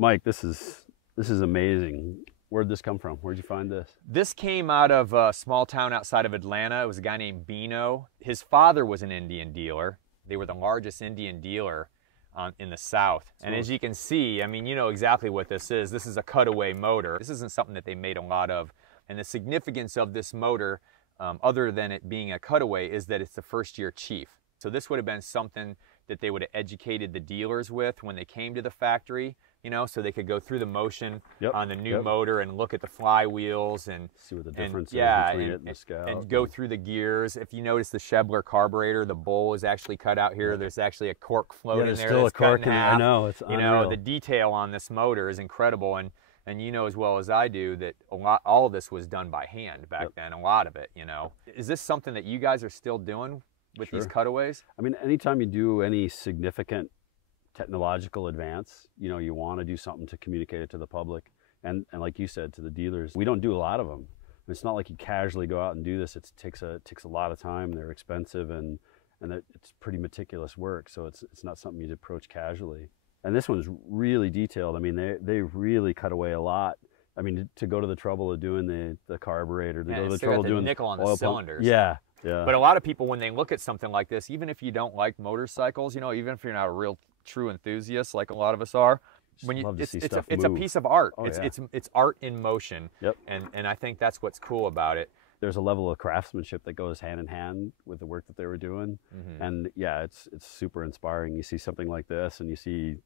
Mike, this is amazing. Where'd this come from? Where'd you find this? This came out of a small town outside of Atlanta. It was a guy named Bino. His father was an Indian dealer. They were the largest Indian dealer in the South. And as you can see, I mean, you know exactly what this is. This is a cutaway motor. This isn't something that they made a lot of. And the significance of this motor, other than it being a cutaway, is that it's the first-year chief. So this would have been something that they would have educated the dealers with when they came to the factory, you know, so they could go through the motion on the new motor and look at the flywheels and see what the difference is between it and the Scout. And go through the gears. If you notice the Schebler carburetor, the bowl is actually cut out here. There's actually a cork floating there. Still that's a cork cut in in half. I know, it's unreal. You know, the detail on this motor is incredible, and you know as well as I do that all of this was done by hand back then, a lot of it, you know. Is this something that you guys are still doing with these cutaways? I mean, anytime you do any significant technological advance, you know, you want to do something to communicate it to the public, and like you said, to the dealers. We don't do a lot of them. It's not like you casually go out and do this. It takes a lot of time. They're expensive, and it's pretty meticulous work, so it's not something you'd approach casually. And this one's really detailed. I mean, they really cut away a lot. I mean, to go to the trouble of doing the carburetor, to go to the trouble of doing nickel on the the cylinders. Yeah. But a lot of people, when they look at something like this, even if you don't like motorcycles, you know, even if you're not a real true enthusiast like a lot of us are, it's a piece of art. It's art in motion. And I think that's what's cool about it. There's a level of craftsmanship that goes hand in hand with the work that they were doing. And yeah, it's super inspiring. You see something like this and you see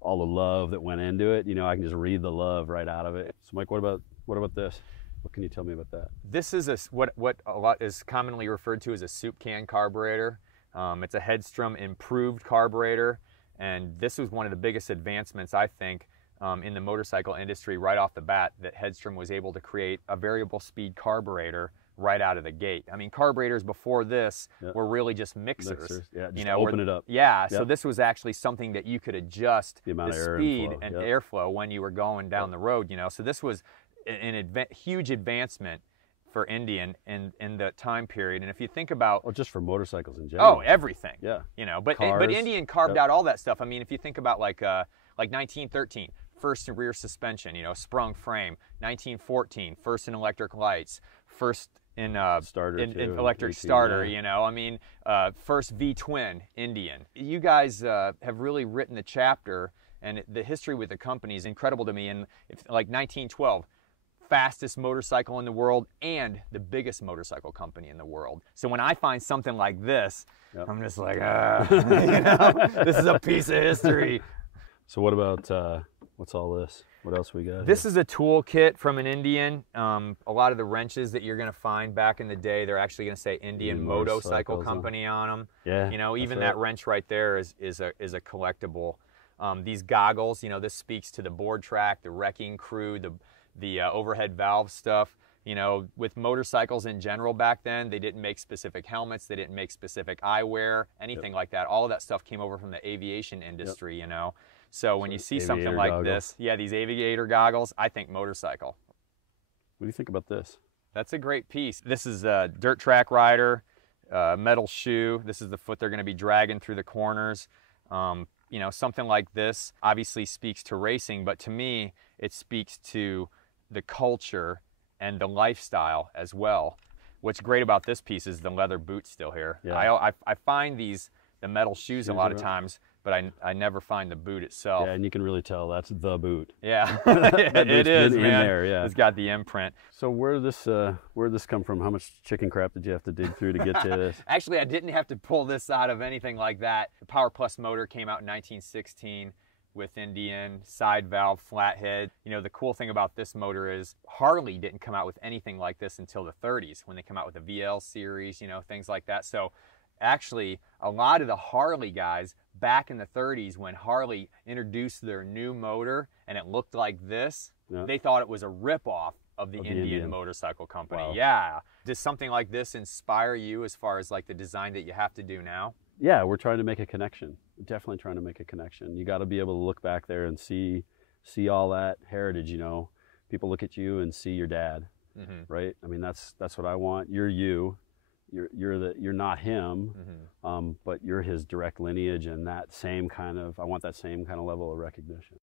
all the love that went into it. You know, I can just read the love right out of it. So Mike, what about this? What can you tell me about that? This is what a lot is commonly referred to as a soup can carburetor. It's a Hedstrom improved carburetor, and this was one of the biggest advancements, I think, in the motorcycle industry right off the bat, that Hedstrom was able to create a variable speed carburetor right out of the gate. I mean, carburetors before this were really just mixers. Yeah, just you know, open it up. Yeah, so this was actually something that you could adjust the amount of air speed and airflow when you were going down the road, you know. So this was an huge advancement for Indian in the time period. And if you think about... Well, just for motorcycles in general. Oh, everything. Yeah. You know, but Indian carved out all that stuff. I mean, if you think about like 1913, first in rear suspension, you know, sprung frame. 1914, first in electric lights. First in electric starter, you know. I mean, first V-twin Indian. You guys have really written the chapter, and the history with the company is incredible to me. And like 1912, fastest motorcycle in the world and the biggest motorcycle company in the world. So when I find something like this, I'm just like, you know, this is a piece of history. So what about, what's all this? What else we got? This is a toolkit from an Indian. A lot of the wrenches that you're going to find back in the day, they're actually going to say Indian-motoripyörä company on them. Yeah. You know, even that wrench right there is a collectible. These goggles, you know, this speaks to the board track, the wrecking crew, the overhead valve stuff. You know, with motorcycles in general back then, they didn't make specific helmets, they didn't make specific eyewear, anything like that. All of that stuff came over from the aviation industry, you know. So when you see something like this, these aviator goggles, I think motorcycle. What do you think about this? That's a great piece. This is a dirt track rider, metal shoe. This is the foot they're going to be dragging through the corners. You know, something like this obviously speaks to racing, but to me, it speaks to the culture and the lifestyle as well. What's great about this piece is the leather boot still here. I find the metal shoes a lot of times, but I never find the boot itself. Yeah, and you can really tell that's the boot. Yeah, it is, man. In there, yeah. It's got the imprint. So where did this come from? How much chicken crap did you have to dig through to get to this? Actually, I didn't have to pull this out of anything like that. The Power Plus motor came out in 1916 with Indian, side valve, flathead. You know, the cool thing about this motor is Harley didn't come out with anything like this until the 30s when they come out with the VL series, you know, things like that. So actually, a lot of the Harley guys back in the 30s, when Harley introduced their new motor and it looked like this, they thought it was a ripoff of the Indian motorcycle company. Wow. Yeah. Does something like this inspire you as far as like the design that you have to do now? Yeah, we're trying to make a connection. Definitely trying to make a connection. You got to be able to look back there and see all that heritage, you know. People look at you and see your dad, right? I mean, that's what I want. You're you. You're not him, but you're his direct lineage, and that same kind of, I want that same kind of level of recognition.